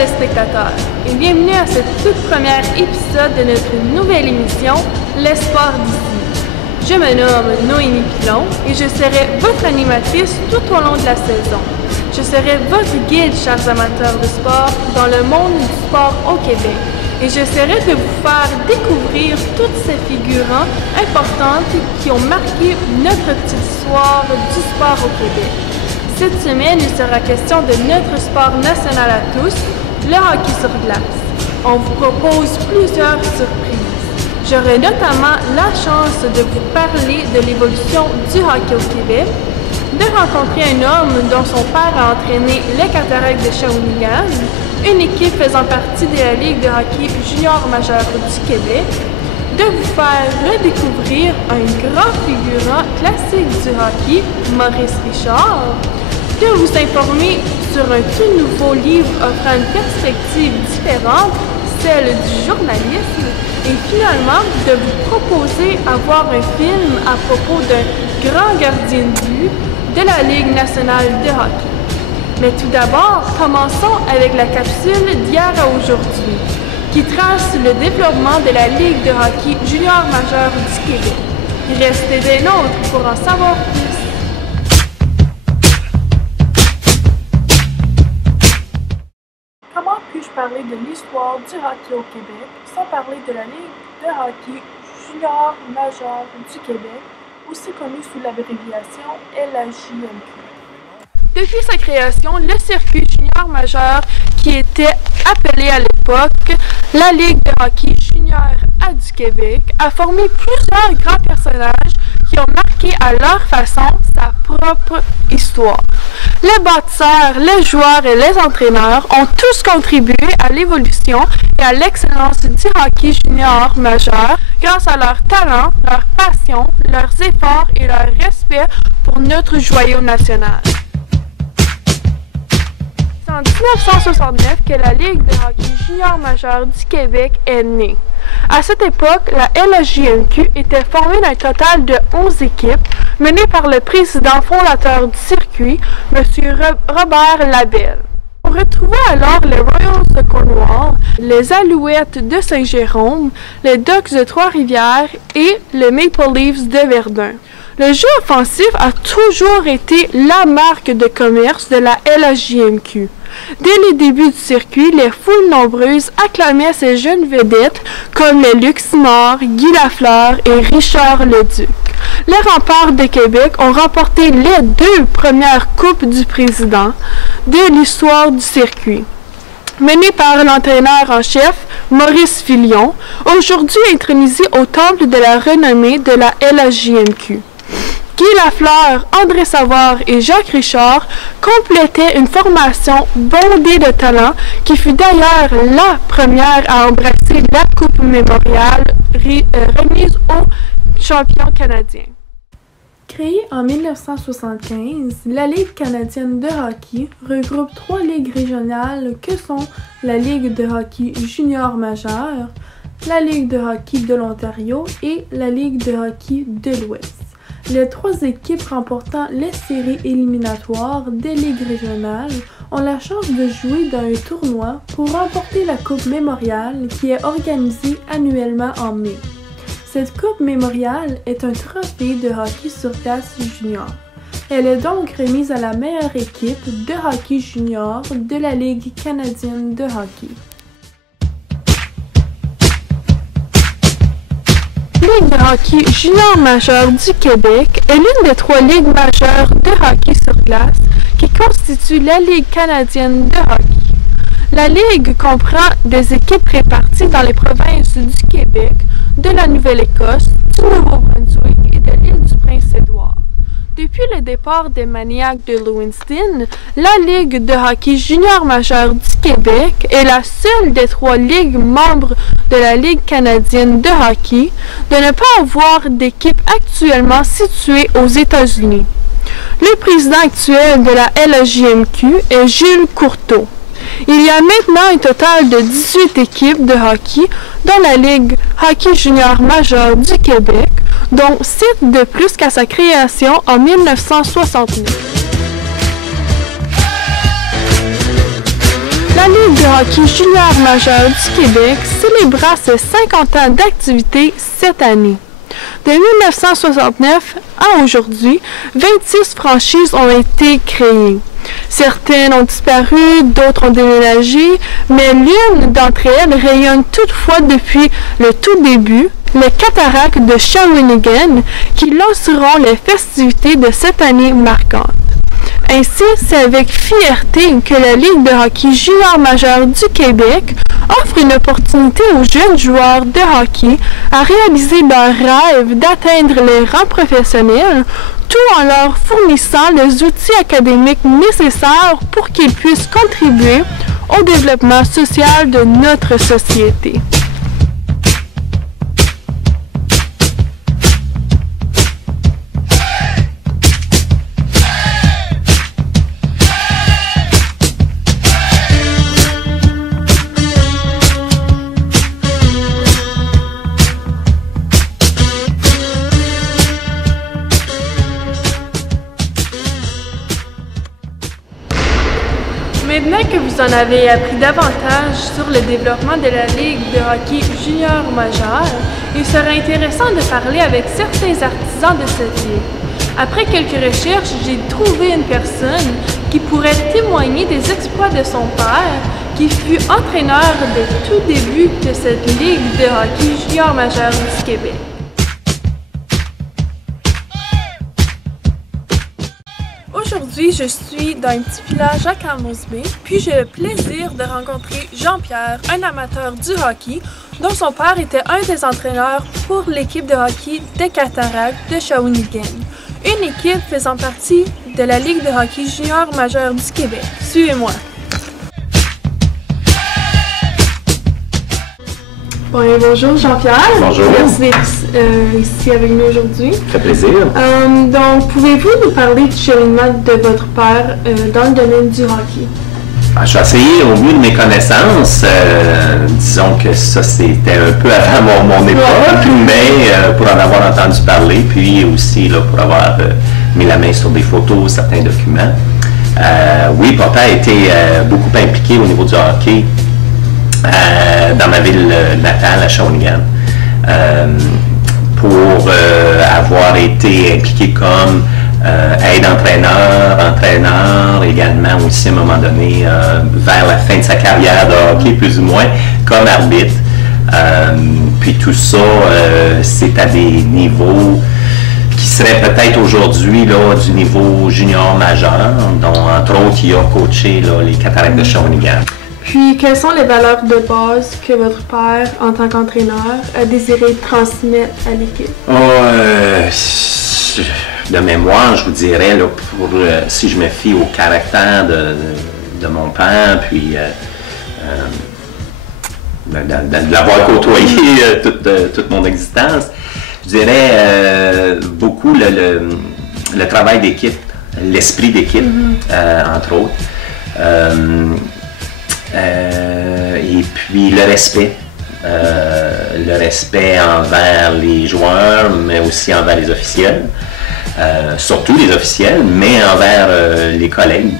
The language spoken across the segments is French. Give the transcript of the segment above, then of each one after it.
téléspectateurs et bienvenue à ce tout premier épisode de notre nouvelle émission L'Espoir d'ici. Je me nomme Noémie Pilon et je serai votre animatrice tout au long de la saison. Je serai votre guide, chers amateurs de sport, dans le monde du sport au Québec et j'essaierai de vous faire découvrir toutes ces figurants importantes qui ont marqué notre petite histoire du sport au Québec. Cette semaine, il sera question de notre sport national à tous, le hockey sur glace. On vous propose plusieurs surprises. J'aurai notamment la chance de vous parler de l'évolution du hockey au Québec, de rencontrer un homme dont son père a entraîné les Cataractes de Shawinigan, une équipe faisant partie de la Ligue de hockey junior majeur du Québec, de vous faire redécouvrir un grand figurant classique du hockey, Maurice Richard, de vous informer sur un tout nouveau livre offrant une perspective différente, celle du journalisme, et finalement de vous proposer à voir un film à propos d'un grand gardien de but de la Ligue nationale de hockey. Mais tout d'abord, commençons avec la capsule d'hier à aujourd'hui, qui trace le développement de la Ligue de hockey junior majeur du Québec. Restez des nôtres pour en savoir plus. Comment puis-je parler de l'histoire du hockey au Québec sans parler de la Ligue de hockey junior majeur du Québec, aussi connue sous l'abréviation LHJMQ? Depuis sa création, le circuit junior majeur, qui était appelé à l'époque la Ligue de hockey junior A du Québec, a formé plusieurs grands personnages qui ont marqué à leur façon sa propre histoire. Les bâtisseurs, les joueurs et les entraîneurs ont tous contribué à l'évolution et à l'excellence du hockey junior majeur grâce à leur talent, leur passion, leurs efforts et leur respect pour notre joyau national. C'est en 1969 que la Ligue de hockey junior majeur du Québec est née. À cette époque, la LHJMQ était formée d'un total de 11 équipes menées par le président fondateur du circuit, M. Robert Labelle. On retrouvait alors les Royals de Cornwall, les Alouettes de Saint-Jérôme, les Ducks de Trois-Rivières et les Maple Leafs de Verdun. Le jeu offensif a toujours été la marque de commerce de la LHJMQ. Dès les débuts du circuit, les foules nombreuses acclamaient ces jeunes vedettes comme les Luc Simard, Guy Lafleur et Richard Leduc. Les Remparts de Québec ont remporté les 2 premières Coupes du Président de l'histoire du circuit. Mené par l'entraîneur en chef, Maurice Filion, aujourd'hui intronisé au temple de la renommée de la LHJMQ. Guy Lafleur, André Savard et Jacques Richard complétaient une formation bondée de talent qui fut d'ailleurs la première à embrasser la Coupe mémoriale remise aux champions canadiens. Créée en 1975, la Ligue canadienne de hockey regroupe 3 ligues régionales que sont la Ligue de hockey junior majeur, la Ligue de hockey de l'Ontario et la Ligue de hockey de l'Ouest. Les 3 équipes remportant les séries éliminatoires des ligues régionales ont la chance de jouer dans un tournoi pour remporter la Coupe mémoriale qui est organisée annuellement en mai. Cette Coupe mémoriale est un trophée de hockey sur glace junior. Elle est donc remise à la meilleure équipe de hockey junior de la Ligue canadienne de hockey. La Ligue de hockey junior majeur du Québec est l'une des 3 ligues majeures de hockey sur glace qui constituent la Ligue canadienne de hockey. La Ligue comprend des équipes réparties dans les provinces du Québec, de la Nouvelle-Écosse, du Nouveau-Brunswick et de l'île du Prince-Édouard. Depuis le départ des Maniacs de Lewiston, la Ligue de hockey junior majeur du Québec est la seule des 3 ligues membres de la Ligue canadienne de hockey de ne pas avoir d'équipe actuellement située aux États-Unis. Le président actuel de la LHJMQ est Jules Courteau. Il y a maintenant un total de 18 équipes de hockey dans la Ligue hockey junior majeur du Québec, dont 7 de plus qu'à sa création en 1969. La Ligue de hockey junior majeur du Québec célébrera ses 50 ans d'activité cette année. De 1969 à aujourd'hui, 26 franchises ont été créées. Certaines ont disparu, d'autres ont déménagé, mais l'une d'entre elles rayonne toutefois depuis le tout début, les Cataractes de Shawinigan, qui lanceront les festivités de cette année marquante. Ainsi, c'est avec fierté que la Ligue de hockey junior majeur du Québec offre une opportunité aux jeunes joueurs de hockey à réaliser leur rêve d'atteindre les rangs professionnels, tout en leur fournissant les outils académiques nécessaires pour qu'ils puissent contribuer au développement social de notre société. Maintenant que vous en avez appris davantage sur le développement de la Ligue de hockey junior majeur, il serait intéressant de parler avec certains artisans de cette ligue. Après quelques recherches, j'ai trouvé une personne qui pourrait témoigner des exploits de son père, qui fut entraîneur dès tout début de cette Ligue de hockey junior majeur du Québec. Aujourd'hui, je suis dans un petit village à Camours-Bay, puis j'ai le plaisir de rencontrer Jean-Pierre, un amateur du hockey, dont son père était un des entraîneurs pour l'équipe de hockey des Cataractes de Shawinigan, une équipe faisant partie de la Ligue de hockey junior majeur du Québec. Suivez-moi. Bon, bonjour Jean-Pierre. Bonjour. Merci d'être ici avec nous aujourd'hui. Ça fait plaisir. Donc, pouvez-vous nous parler du cheminement de votre père dans le domaine du hockey? Je vais essayer au mieux de mes connaissances. Disons que ça, c'était un peu avant mon époque, mais pour en avoir entendu parler, puis aussi là, pour avoir mis la main sur des photos, certains documents. Oui, papa a été beaucoup impliqué au niveau du hockey. Dans ma ville natale, à Shawinigan, pour avoir été impliqué comme aide-entraîneur, entraîneur, également aussi à un moment donné, vers la fin de sa carrière de hockey, plus ou moins, comme arbitre. Puis tout ça, c'est à des niveaux qui seraient peut-être aujourd'hui là, du niveau junior majeur, dont entre autres, il a coaché là, les Cataractes de Shawinigan. Puis, quelles sont les valeurs de base que votre père, en tant qu'entraîneur, a désiré transmettre à l'équipe? De mémoire, je vous dirais, là, si je me fie au caractère de mon père, puis de l'avoir côtoyé toute mon existence, je dirais beaucoup le travail d'équipe, l'esprit d'équipe, entre autres. Et puis le respect envers les joueurs, mais aussi envers les officiels, surtout les officiels, mais envers les collègues.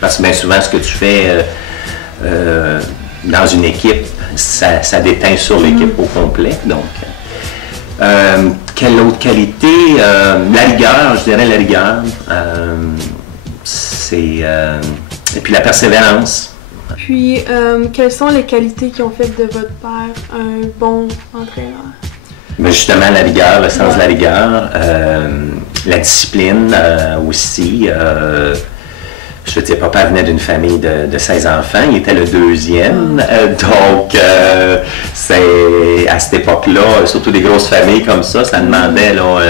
Parce que bien souvent, ce que tu fais dans une équipe, ça déteint sur l'équipe au complet. Donc, quelle autre qualité? La rigueur, je dirais la rigueur. Et puis la persévérance. Puis, quelles sont les qualités qui ont fait de votre père un bon entraîneur? Mais justement, la rigueur, le sens de la rigueur, la discipline aussi. Je veux dire, papa venait d'une famille de 16 enfants, il était le deuxième. Donc, c'est à cette époque-là, surtout des grosses familles comme ça demandait là,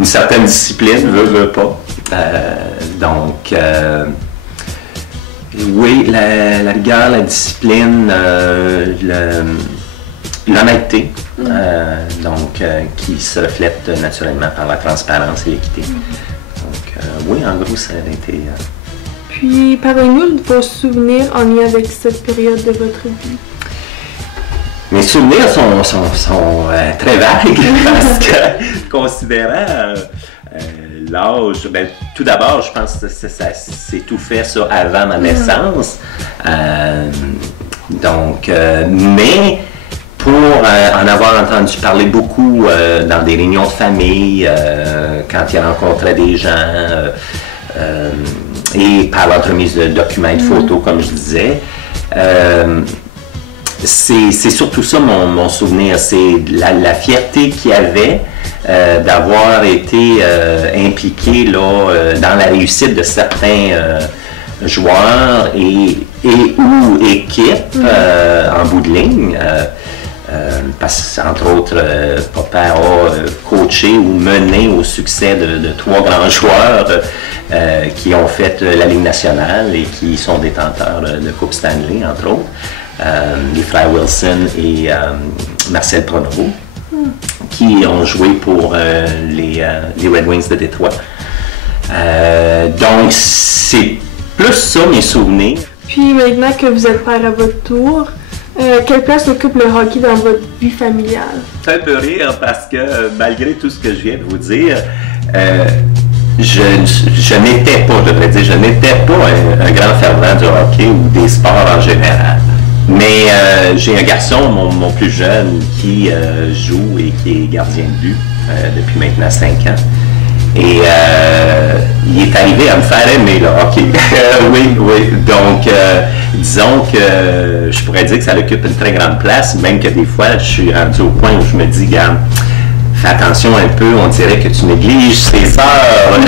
une certaine discipline, veut pas. Donc, oui, la rigueur, la discipline, l'honnêteté, donc qui se reflète naturellement par la transparence et l'équité. Donc, oui, en gros, ça a été... Puis, parlez-nous de vos souvenirs en lien avec cette période de votre vie. Mes souvenirs sont très vagues parce que, considérant l'âge, ben, tout d'abord, je pense que c'est tout fait ça avant ma naissance. Mais pour en avoir entendu parler beaucoup dans des réunions de famille, quand il rencontrait des gens, et par l'entremise de documents et de photos, comme je disais, c'est surtout ça mon souvenir, c'est la fierté qu'il y avait d'avoir été impliqué là, dans la réussite de certains joueurs et ou équipes en bout de ligne. Parce qu'entre autres, papa a coaché ou mené au succès de 3 grands joueurs qui ont fait la Ligue nationale et qui sont détenteurs de Coupe Stanley, entre autres. Les frères Wilson et Marcel Pronovo, qui ont joué pour les Red Wings de Détroit. Donc, c'est plus ça mes souvenirs. Puis maintenant que vous êtes père à votre tour, quelle place occupe le hockey dans votre vie familiale? Ça fait un peu rire parce que malgré tout ce que je viens de vous dire, je n'étais pas, je devrais dire, je n'étais pas un grand fervent du hockey ou des sports en général. Mais j'ai un garçon, mon plus jeune, qui joue et qui est gardien de but depuis maintenant 5 ans. Et il est arrivé à me faire aimer le hockey. Oui. Donc, disons que je pourrais dire que ça occupe une très grande place, même que des fois, je suis rendu au point où je me dis, regarde, fais attention un peu, on dirait que tu négliges tes sœurs.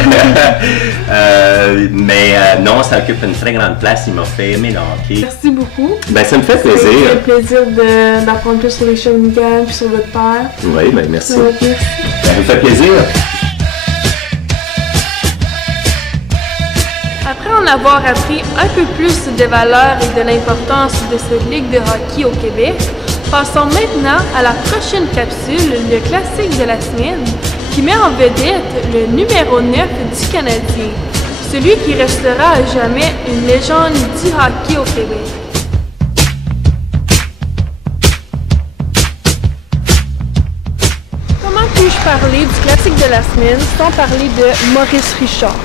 Non, ça occupe une très grande place, il m'a fait aimer le hockey. Merci beaucoup. Ben, ça me fait plaisir. C'est un plaisir d'apprendre plus sur les Shawinigan puis sur votre père. Oui, ben merci. Merci. Ça me fait plaisir. Après en avoir appris un peu plus des valeurs et de l'importance de cette ligue de hockey au Québec, passons maintenant à la prochaine capsule, le classique de la semaine, qui met en vedette le numéro 9 du Canadien, celui qui restera à jamais une légende du hockey au Québec. Comment puis-je parler du classique de la semaine sans parler de Maurice Richard?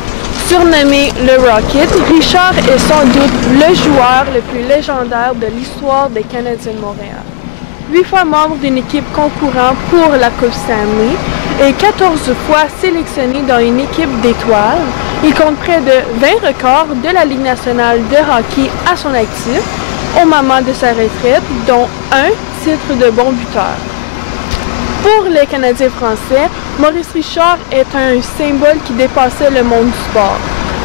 Surnommé le Rocket, Richard est sans doute le joueur le plus légendaire de l'histoire des Canadiens de Montréal. 8 fois membre d'une équipe concourant pour la Coupe Stanley et 14 fois sélectionné dans une équipe d'étoiles, il compte près de 20 records de la Ligue nationale de hockey à son actif au moment de sa retraite, dont un titre de bon buteur. Pour les Canadiens français, Maurice Richard est un symbole qui dépassait le monde du sport.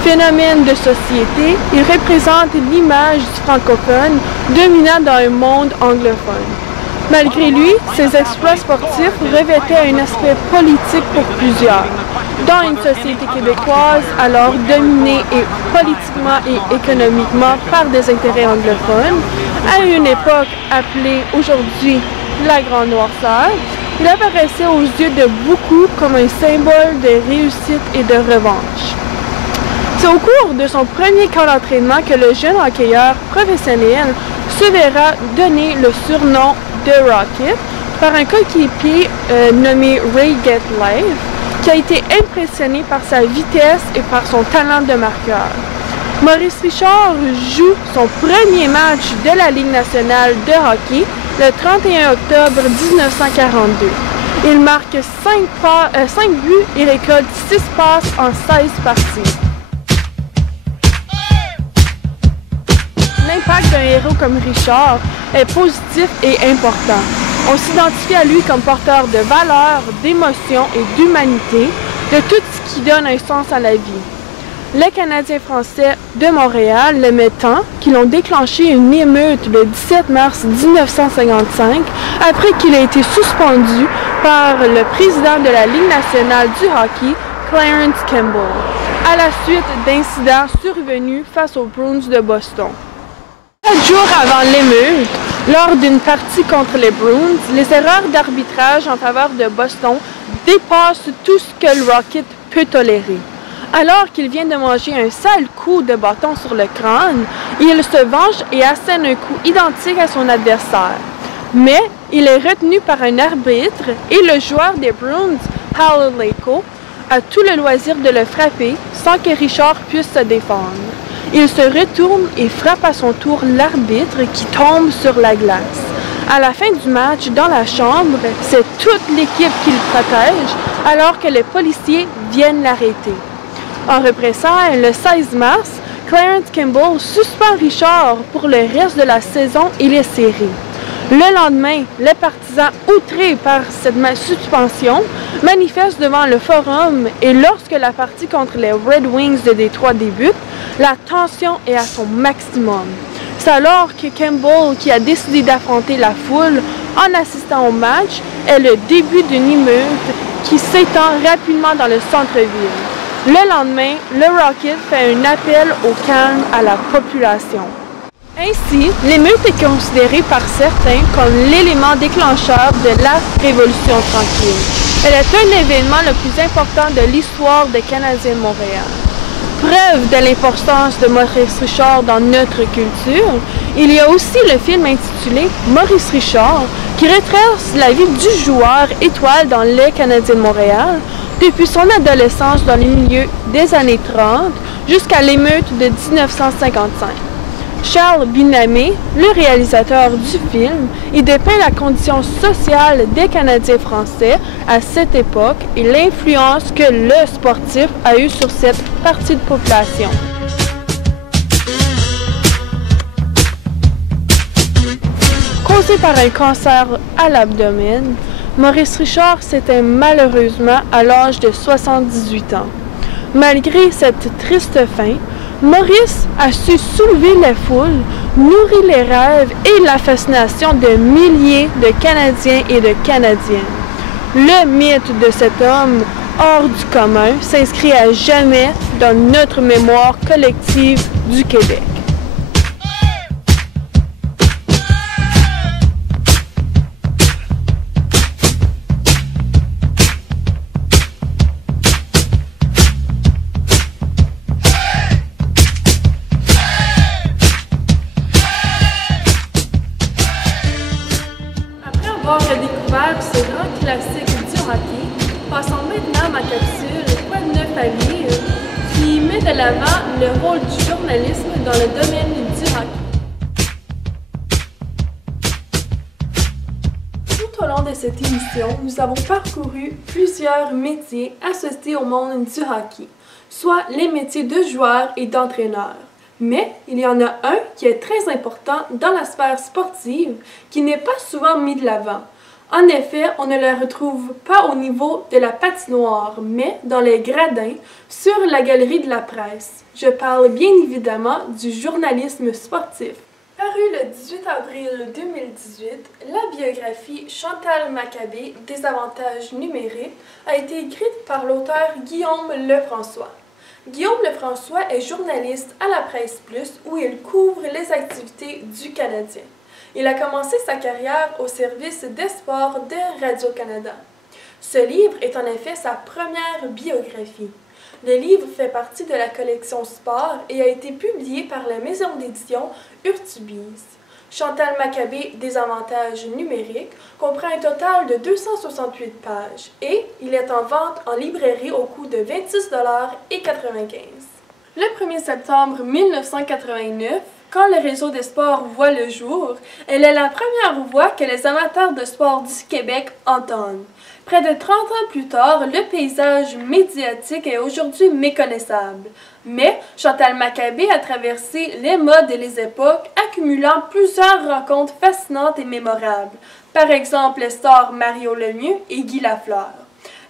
Phénomène de société, il représente l'image du francophone dominant dans un monde anglophone. Malgré lui, ses exploits sportifs revêtaient un aspect politique pour plusieurs. Dans une société québécoise alors dominée et politiquement et économiquement par des intérêts anglophones, à une époque appelée aujourd'hui la Grande Noirceur, il apparaissait aux yeux de beaucoup comme un symbole de réussite et de revanche. C'est au cours de son premier camp d'entraînement que le jeune hockeyeur professionnel se verra donner le surnom de Rocket par un coéquipier nommé Ray Getlife, qui a été impressionné par sa vitesse et par son talent de marqueur. Maurice Richard joue son premier match de la Ligue nationale de hockey le 31 octobre 1942. Il marque 5 buts et récolte 6 passes en 16 parties. L'impact d'un héros comme Richard est positif et important. On s'identifie à lui comme porteur de valeurs, d'émotions et d'humanité, de tout ce qui donne un sens à la vie. Les Canadiens français de Montréal l'aimaient tant qu'ils ont déclenché une émeute le 17 mars 1955 après qu'il ait été suspendu par le président de la Ligue nationale du hockey, Clarence Campbell, à la suite d'incidents survenus face aux Bruins de Boston. 4 jours avant l'émeute, lors d'une partie contre les Bruins, les erreurs d'arbitrage en faveur de Boston dépassent tout ce que le Rocket peut tolérer. Alors qu'il vient de manger un sale coup de bâton sur le crâne, il se venge et assène un coup identique à son adversaire. Mais il est retenu par un arbitre et le joueur des Bruins, Hal Laycoe, a tout le loisir de le frapper sans que Richard puisse se défendre. Il se retourne et frappe à son tour l'arbitre qui tombe sur la glace. À la fin du match, dans la chambre, c'est toute l'équipe qui le protège alors que les policiers viennent l'arrêter. En représailles, le 16 mars, Clarence Kimball suspend Richard pour le reste de la saison et les séries. Le lendemain, les partisans, outrés par cette suspension, manifestent devant le forum et lorsque la partie contre les Red Wings de Détroit débute, la tension est à son maximum. C'est alors que Kimball, qui a décidé d'affronter la foule en assistant au match, est le début d'une émeute qui s'étend rapidement dans le centre-ville. Le lendemain, le Rocket fait un appel au calme à la population. Ainsi, l'émeute est considérée par certains comme l'élément déclencheur de la Révolution tranquille. Elle est un événement le plus important de l'histoire des Canadiens de Montréal. Preuve de l'importance de Maurice Richard dans notre culture, il y a aussi le film intitulé Maurice Richard qui retrace la vie du joueur étoile dans les Canadiens de Montréal depuis son adolescence dans les milieux des années 30 jusqu'à l'émeute de 1955. Charles Binamé, le réalisateur du film, y dépeint la condition sociale des Canadiens français à cette époque et l'influence que le sportif a eue sur cette partie de population. Causé par un cancer à l'abdomen, Maurice Richard s'éteint malheureusement à l'âge de 78 ans. Malgré cette triste fin, Maurice a su soulever les foules, nourrir les rêves et la fascination de milliers de Canadiens et de Canadiennes. Le mythe de cet homme hors du commun s'inscrit à jamais dans notre mémoire collective du Québec. Avoir redécouvert ce grand classique du hockey, passons maintenant à ma capsule Quoi de neuf à lire, qui met de l'avant le rôle du journalisme dans le domaine du hockey. Tout au long de cette émission, nous avons parcouru plusieurs métiers associés au monde du hockey, soit les métiers de joueur et d'entraîneur. Mais il y en a un qui est très important dans la sphère sportive qui n'est pas souvent mis de l'avant. En effet, on ne le retrouve pas au niveau de la patinoire, mais dans les gradins sur la galerie de la presse. Je parle bien évidemment du journalisme sportif. Paru le 18 avril 2018, la biographie Chantal Maccabé, Désavantages numériques, a été écrite par l'auteur Guillaume Lefrançois. Guillaume Lefrançois est journaliste à la Presse Plus où il couvre les activités du Canadien. Il a commencé sa carrière au service des sports de Radio-Canada. Ce livre est en effet sa première biographie. Le livre fait partie de la collection Sport et a été publié par la maison d'édition Urtubise. Chantal Maccabé, Désavantages numériques, comprend un total de 268 pages et il est en vente en librairie au coût de 26,95 $. Le 1er septembre 1989, quand le réseau des sports voit le jour, elle est la première voix que les amateurs de sport du Québec entendent. Près de 30 ans plus tard, le paysage médiatique est aujourd'hui méconnaissable. Mais Chantal Maccabé a traversé les modes et les époques, accumulant plusieurs rencontres fascinantes et mémorables. Par exemple, les stars Mario Lemieux et Guy Lafleur.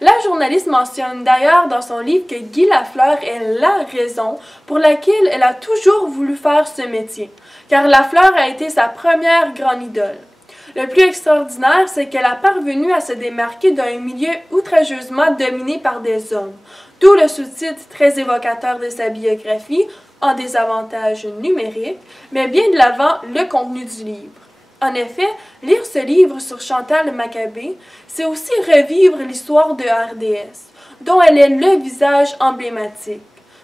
La journaliste mentionne d'ailleurs dans son livre que Guy Lafleur est la raison pour laquelle elle a toujours voulu faire ce métier, car Lafleur a été sa première grande idole. Le plus extraordinaire, c'est qu'elle a parvenu à se démarquer d'un milieu outrageusement dominé par des hommes, d'où le sous-titre très évocateur de sa biographie, En désavantages numériques, mais bien de l'avant le contenu du livre. En effet, lire ce livre sur Chantal Maccabé, c'est aussi revivre l'histoire de RDS, dont elle est le visage emblématique.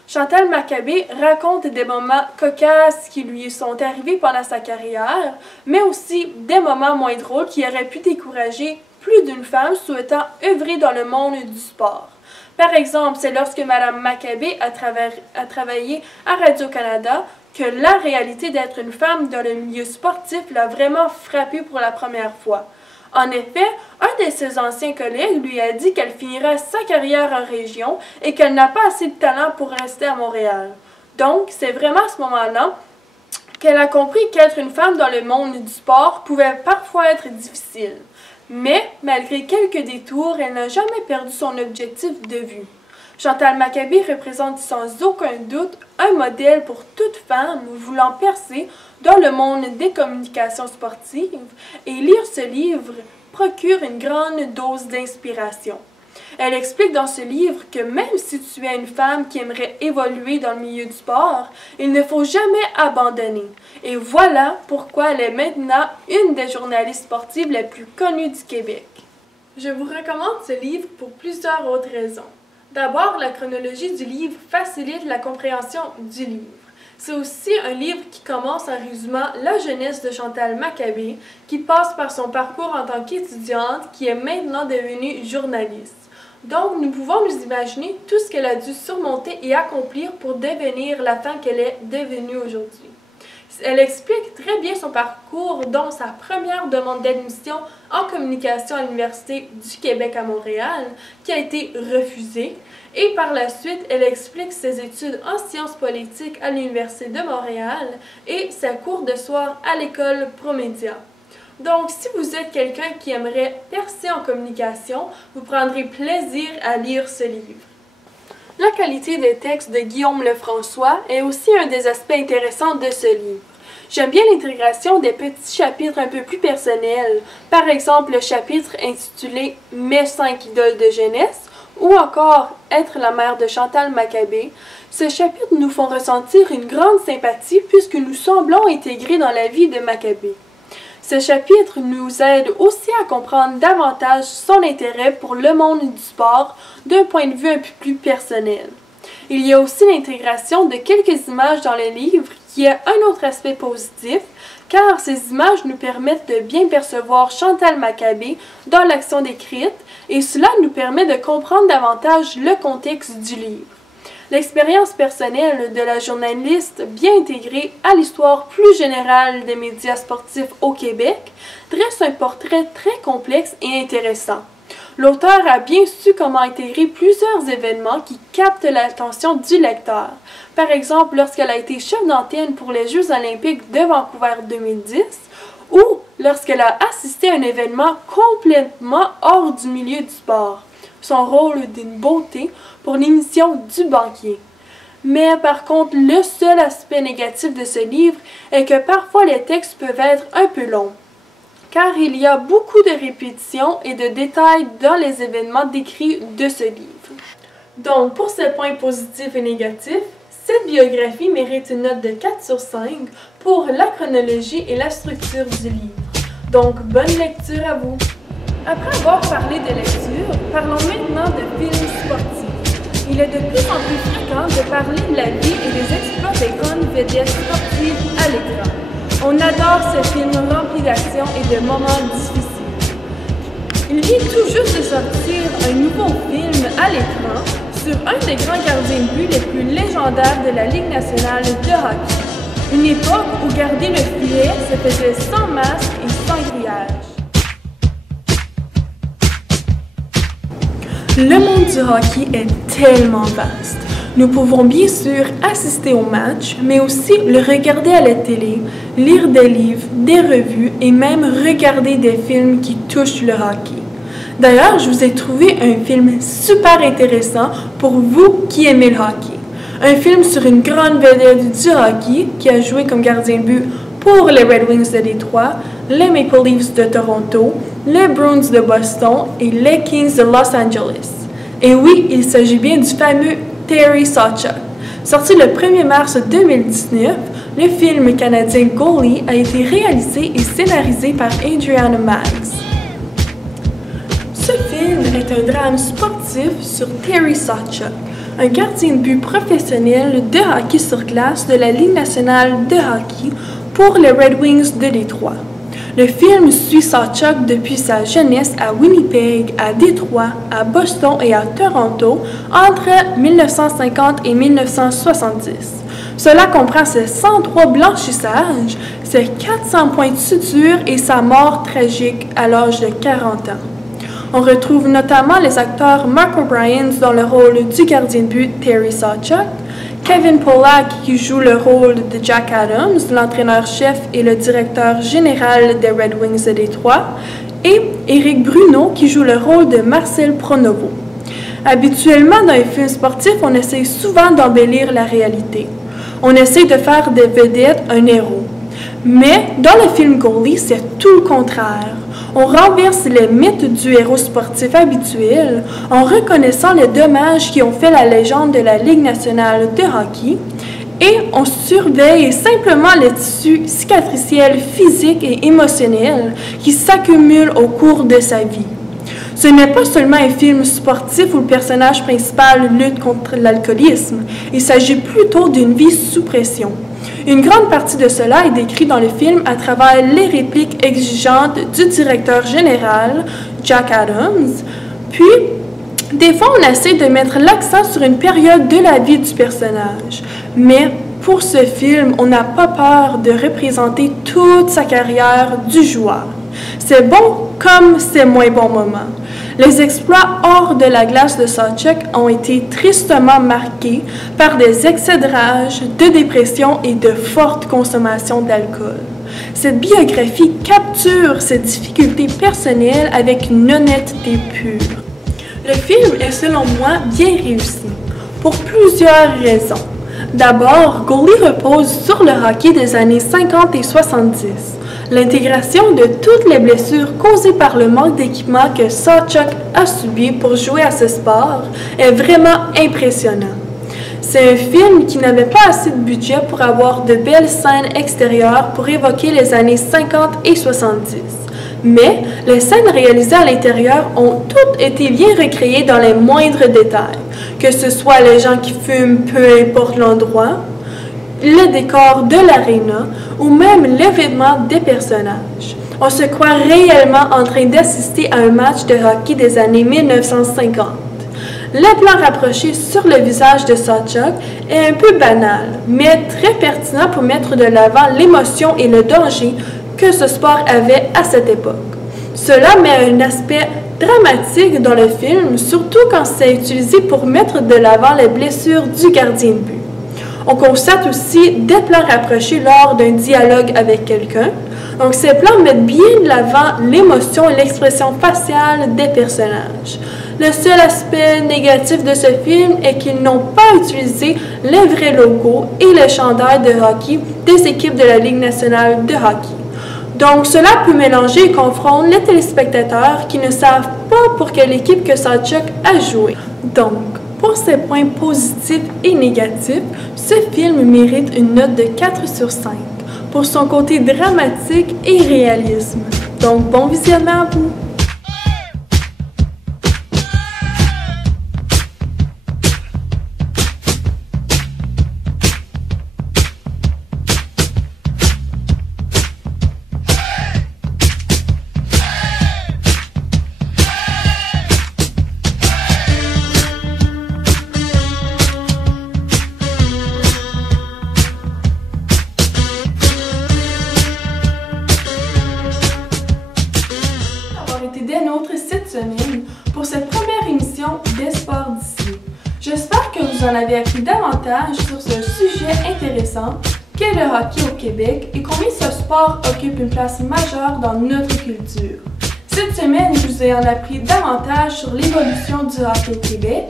Chantal Maccabé raconte des moments cocasses qui lui sont arrivés pendant sa carrière, mais aussi des moments moins drôles qui auraient pu décourager plus d'une femme souhaitant œuvrer dans le monde du sport. Par exemple, c'est lorsque Mme Maccabée a travaillé à Radio-Canada que la réalité d'être une femme dans le milieu sportif l'a vraiment frappée pour la première fois. En effet, un de ses anciens collègues lui a dit qu'elle finirait sa carrière en région et qu'elle n'a pas assez de talent pour rester à Montréal. Donc, c'est vraiment à ce moment-là qu'elle a compris qu'être une femme dans le monde du sport pouvait parfois être difficile. Mais, malgré quelques détours, elle n'a jamais perdu son objectif de vue. Chantal Maccabée représente sans aucun doute un modèle pour toute femme voulant percer dans le monde des communications sportives, et lire ce livre procure une grande dose d'inspiration. Elle explique dans ce livre que même si tu es une femme qui aimerait évoluer dans le milieu du sport, il ne faut jamais abandonner. Et voilà pourquoi elle est maintenant une des journalistes sportives les plus connues du Québec. Je vous recommande ce livre pour plusieurs autres raisons. D'abord, la chronologie du livre facilite la compréhension du livre. C'est aussi un livre qui commence en résumant la jeunesse de Chantal Maccabée, qui passe par son parcours en tant qu'étudiante, qui est maintenant devenue journaliste. Donc, nous pouvons nous imaginer tout ce qu'elle a dû surmonter et accomplir pour devenir la femme qu'elle est devenue aujourd'hui. Elle explique très bien son parcours, dont sa première demande d'admission en communication à l'Université du Québec à Montréal, qui a été refusée. Et par la suite, elle explique ses études en sciences politiques à l'Université de Montréal et ses cours de soir à l'école Promédia. Donc, si vous êtes quelqu'un qui aimerait percer en communication, vous prendrez plaisir à lire ce livre. La qualité des textes de Guillaume Lefrançois est aussi un des aspects intéressants de ce livre. J'aime bien l'intégration des petits chapitres un peu plus personnels, par exemple le chapitre intitulé « Mes 5 idoles de jeunesse » ou encore « Être la mère de Chantal Maccabée ». Ces chapitres nous font ressentir une grande sympathie puisque nous semblons intégrés dans la vie de Maccabée. Ce chapitre nous aide aussi à comprendre davantage son intérêt pour le monde du sport d'un point de vue un peu plus personnel. Il y a aussi l'intégration de quelques images dans le livre qui est un autre aspect positif, car ces images nous permettent de bien percevoir Chantal Maccabée dans l'action décrite et cela nous permet de comprendre davantage le contexte du livre. L'expérience personnelle de la journaliste bien intégrée à l'histoire plus générale des médias sportifs au Québec dresse un portrait très complexe et intéressant. L'auteur a bien su comment intégrer plusieurs événements qui captent l'attention du lecteur. Par exemple, lorsqu'elle a été chef d'antenne pour les Jeux olympiques de Vancouver 2010 ou lorsqu'elle a assisté à un événement complètement hors du milieu du sport. Son rôle d'une beauté pour l'émission du banquier. Mais par contre, le seul aspect négatif de ce livre est que parfois les textes peuvent être un peu longs, car il y a beaucoup de répétitions et de détails dans les événements décrits de ce livre. Donc, pour ces points positifs et négatifs, cette biographie mérite une note de 4 sur 5 pour la chronologie et la structure du livre. Donc, bonne lecture à vous! Après avoir parlé de lecture, parlons maintenant de films sportifs. Il est de plus en plus fréquent de parler de la vie et des exploits des grandes vedettes sportives à l'écran. On adore ces films remplis d'action et de moments difficiles. Il vient tout juste de sortir un nouveau film à l'écran sur un des grands gardiens de but les plus légendaires de la Ligue nationale de hockey. Une époque où garder le filet se faisait sans masque et sans grillage. Le monde du hockey est tellement vaste. Nous pouvons bien sûr assister au match, mais aussi le regarder à la télé, lire des livres, des revues et même regarder des films qui touchent le hockey. D'ailleurs, je vous ai trouvé un film super intéressant pour vous qui aimez le hockey. Un film sur une grande vedette du hockey qui a joué comme gardien de but pour les Red Wings de Détroit, les Maple Leafs de Toronto, les Bruins de Boston et les Kings de Los Angeles. Et oui, il s'agit bien du fameux Terry Sawchuk. Sorti le 1er mars 2019, le film canadien Goalie a été réalisé et scénarisé par Adriana Maggs. Ce film est un drame sportif sur Terry Sawchuk, un gardien de but professionnel de hockey sur glace de la Ligue nationale de hockey pour les Red Wings de Détroit. Le film suit Sawchuk depuis sa jeunesse à Winnipeg, à Détroit, à Boston et à Toronto entre 1950 et 1970. Cela comprend ses 103 blanchissages, ses 400 points de suture et sa mort tragique à l'âge de 40 ans. On retrouve notamment les acteurs Mark O'Brien dans le rôle du gardien de but Terry Sawchuk, Kevin Pollack qui joue le rôle de Jack Adams, l'entraîneur-chef et le directeur général des Red Wings de Détroit, et Éric Bruno qui joue le rôle de Marcel Pronovo. Habituellement, dans les films sportifs, on essaie souvent d'embellir la réalité. On essaie de faire des vedettes un héros. Mais dans le film Goalie, c'est tout le contraire. On renverse les mythes du héros sportif habituel en reconnaissant les dommages qui ont fait la légende de la Ligue nationale de hockey et on surveille simplement les tissus cicatriciels physiques et émotionnels qui s'accumulent au cours de sa vie. Ce n'est pas seulement un film sportif où le personnage principal lutte contre l'alcoolisme, il s'agit plutôt d'une vie sous pression. Une grande partie de cela est décrit dans le film à travers les répliques exigeantes du directeur général, Jack Adams. Puis, des fois, on essaie de mettre l'accent sur une période de la vie du personnage. Mais pour ce film, on n'a pas peur de représenter toute sa carrière du joueur. C'est bon comme c'est moins bon moment. Les exploits hors de la glace de Sawchuk ont été tristement marqués par des excès de rage, de dépression et de forte consommation d'alcool. Cette biographie capture ses difficultés personnelles avec une honnêteté pure. Le film est selon moi bien réussi, pour plusieurs raisons. D'abord, Goalie repose sur le hockey des années 50 et 70. L'intégration de toutes les blessures causées par le manque d'équipement que Sawchuk a subi pour jouer à ce sport est vraiment impressionnant. C'est un film qui n'avait pas assez de budget pour avoir de belles scènes extérieures pour évoquer les années 50 et 70. Mais les scènes réalisées à l'intérieur ont toutes été bien recréées dans les moindres détails, que ce soit les gens qui fument, peu importe l'endroit, le décor de l'aréna ou même l'événement des personnages. On se croit réellement en train d'assister à un match de hockey des années 1950. Le plan rapproché sur le visage de Sawchuk est un peu banal, mais très pertinent pour mettre de l'avant l'émotion et le danger que ce sport avait à cette époque. Cela met un aspect dramatique dans le film, surtout quand c'est utilisé pour mettre de l'avant les blessures du gardien de but. On constate aussi des plans rapprochés lors d'un dialogue avec quelqu'un. Donc, ces plans mettent bien de l'avant l'émotion et l'expression faciale des personnages. Le seul aspect négatif de ce film est qu'ils n'ont pas utilisé les vrais logos et les chandails de hockey des équipes de la Ligue nationale de hockey. Donc, cela peut mélanger et confondre les téléspectateurs qui ne savent pas pour quelle équipe que Sawchuk a joué. Donc, pour ses points positifs et négatifs, ce film mérite une note de 4 sur 5 pour son côté dramatique et réalisme. Donc, bon visionnement à vous! Cette semaine pour cette première émission des sports d'ici. J'espère que vous en avez appris davantage sur ce sujet intéressant qu'est le hockey au Québec et combien ce sport occupe une place majeure dans notre culture. Cette semaine, je vous ai en appris davantage sur l'évolution du hockey au Québec,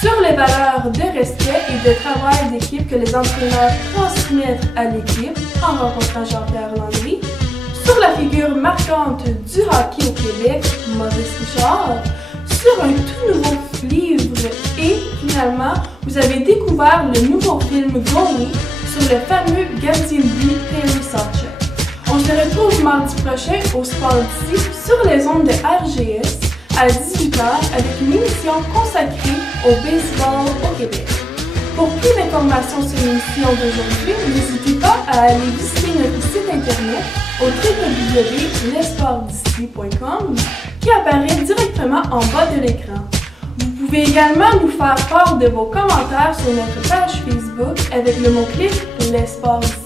sur les valeurs de respect et de travail d'équipe que les entraîneurs transmettent à l'équipe en rencontrant Jean-Pierre Landry, sur la figure marquante du hockey au Québec, Maurice Richard, sur un tout nouveau livre et finalement, vous avez découvert le nouveau film Goalie sur le fameux gardien de but Terry Sawchuk. On se retrouve mardi prochain au Sport d'ici sur les ondes de RGS à 18h avec une émission consacrée au baseball au Québec. Pour plus d'informations sur l'émission d'aujourd'hui, n'hésitez pas à aller visiter notre site internet au www.lesportd'ici.com qui apparaît directement en bas de l'écran. Vous pouvez également nous faire part de vos commentaires sur notre page Facebook avec le mot-clic Les Sports d'ici.